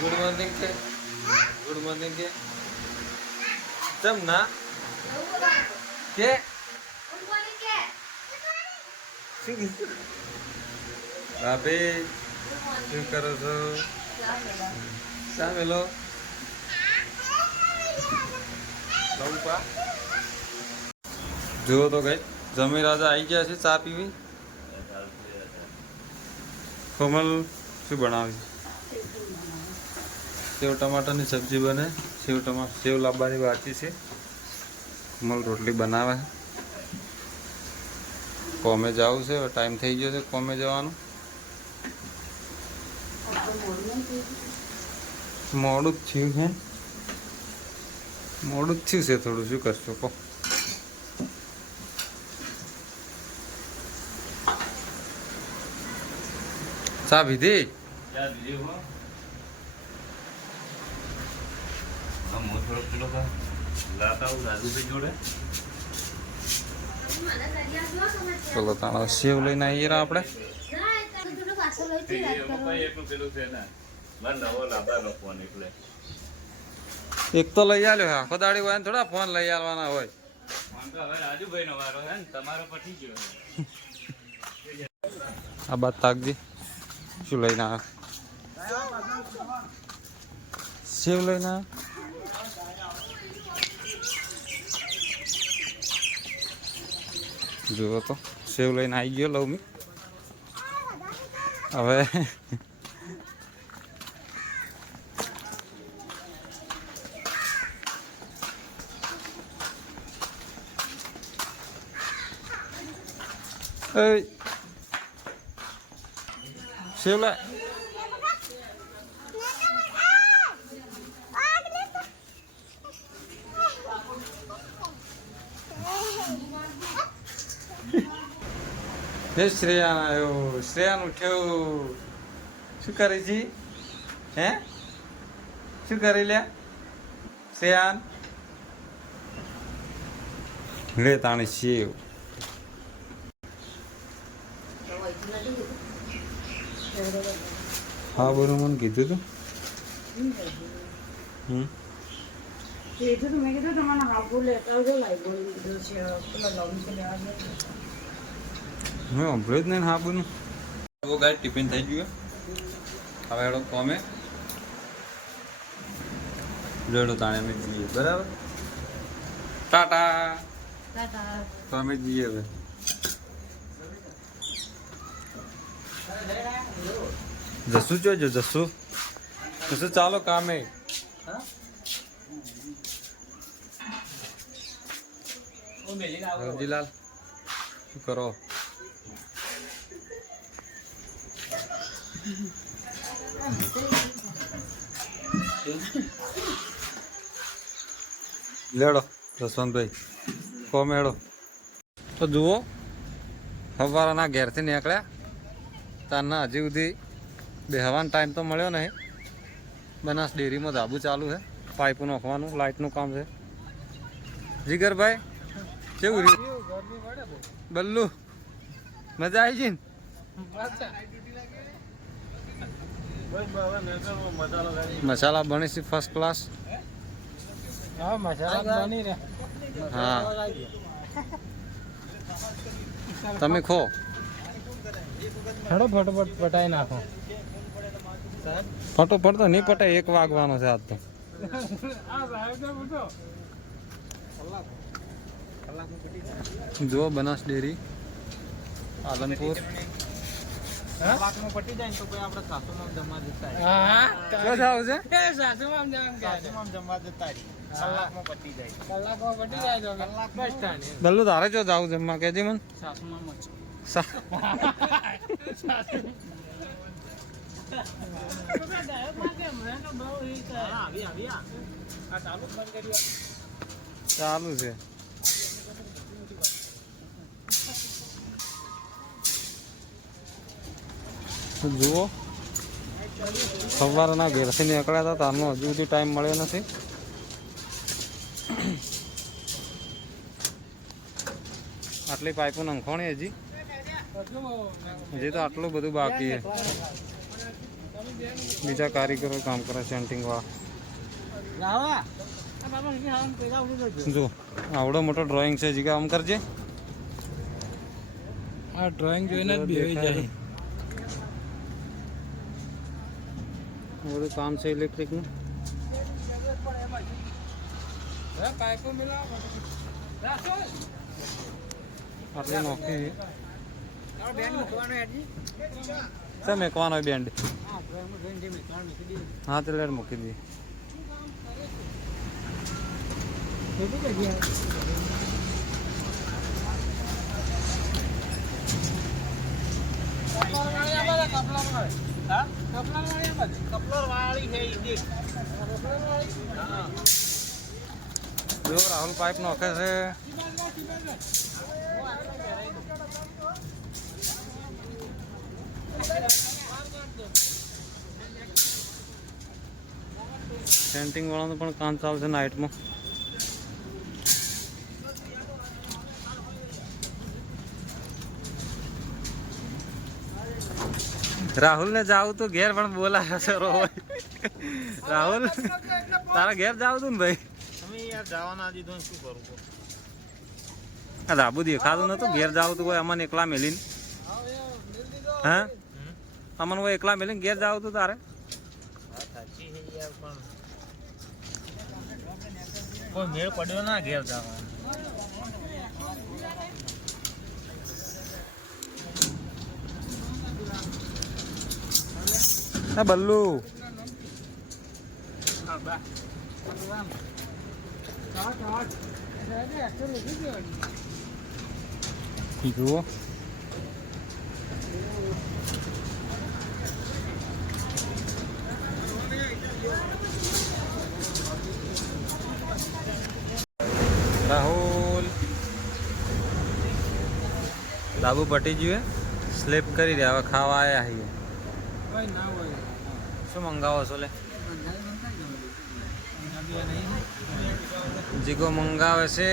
Good morning કે ચમ ના કે શું કીધું ભાભી શું કરો છો સામે લો જુઓ તો કઈ જમી રાજા આવી ગયા છે ચા પીવી કોમલ શું બનાવી સેવ ટમાટરની સબ્જી બને સેવ લાવવાની બાકી છે કોમલ રોટલી બનાવે કોમે જવું છે ટાઈમ થઈ ગયો છે કોમે જવાનું મોડું જ થયું છે થોડું શું કરશો કહો ચા પીધી ચલો તાણા સેવ લઈને આવીએ આપણે એક તો લઈ આવ્યો આખો દાડી હોય ને થોડા ફોન લઈ આવવાના હોય આ બાત તાકજી શું લઈને આવ્યો સેવ લઈને આવ્યો જુઓ તો સેવ લઈને આવી ગયો લવમી હવે સેવ લે શ્રેયાન આવ્યો શ્રેયાન ઉઠ્યો શું કરે છે હે શું કરી લે શ્રેયાન લે તાણી સેવ હા બોલો મને કીધું તું મેં કીધું તમારે હાબુ લેતા આવજો લાઈબો લીધો છે પેલા લોન છે લેવા મેં સાંભળ્યું જ નહીં હાબુનું બહુ ગાય ટિફિન થઈ ગયું હવે એડો કોમે જોડો તાણે અમે જઈએ બરાબર ટાટા તો અમે જઈએ હવે જસુ જોજો જસુ ચાલો કામે રવજીલાલ શું કરો લેડો જસવંતભાઈ કોમે હેડો તો જુઓ સવારના ઘેરથી નીકળ્યા તારના હજી સુધી બેહવાનો ટાઈમ તો મળ્યો નહીં બનાસ ડેરીમાં ધાબુ ચાલુ છે પાઇપો નાખવાનું લાઇટનું કામ છે જીગરભાઈ કેવું રહ્યું બલ્લુ મજા આવી છે ને મસાલા બની છે ફર્સ્ટ ક્લાસ હા તમે ખો ફટોફટ પટાઈ નાખો ફટોફટ તો નહીં પટાય 1 વાગવાનો છે આજ તો જો બનાસ ડેરી પાલનપુર પટી જાય તો કોઈ આપણે સાસુમાં જમવા જતા સાસુમાં જમવા જતા કલાકમાં પટી જાય તો બસ તાને બલ્લુ તારે જો જાવ જમવા કેજી મન સાસુમાં મચ ચાલુ છે જુઓ સવારના ઘેરથી નીકળ્યા હતા તારનો હજુ સુધી ટાઈમ મળ્યો નથી આટલી પાઇપો નંખોણી હજી તો આટલું બધું બાકી છે બીજા કારીગરો કામ કરે સેન્ટિંગ વાળા. જો આવડો મોટો ડ્રોઈંગ છે જીગા આમ કરજે. આ ડ્રોઈંગ જોઈને જ બેહી જાય. બધું કામ છે ઇલેક્ટ્રિકનું. આટલી નોખી છે મેકવાનો બેન્ડ. હા તો લેટ મૂકી દઈએ. જો રાહુલ પાઇપ નોખે છે. સેન્ટિંગ વાળાનું પણ કામ ચાલશે નાઇટમાં. રાહુલ ને જાવું તો ઘેર પણ બોલાવે છે રાહુલ તારા ઘેર જાવ તું ને ભાઈ. ધાબુ દેખાતું નતું ઘેર જાવ તું કોઈ અમને એકલા મેલીને. હા અમને કોઈ એકલા મેલીને ઘેર જાવ તું તારે. કોઈ મેળ પડ્યો ના ઘેર જવા. હા બલ્લુ જુઓ રાહુલ લાબુ પટી ગયું સ્લીપ કરી રહ્યા. હવે ખાવા આવ્યા છીએ. શું મંગાવો છો લે? જીગો મંગાવે છે.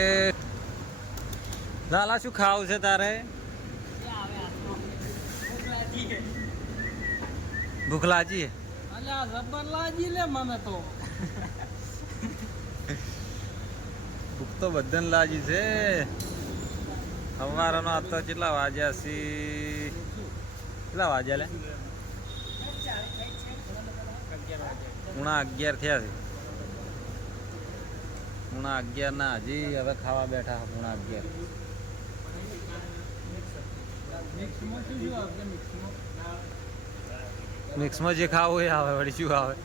લાલા શું ખાવું છે તારે? ભૂખ લાગી? ભૂખ તો બધાને લાગી છે. સવારનો આ તો કેટલા વાગ્યા છે? કેટલા વાગ્યા લે? 11 થયા છે. 11 ના હજી હવે ખાવા બેઠા. 11 મિક્સમાં જે ખાવું એ આવે વળી શું આવે.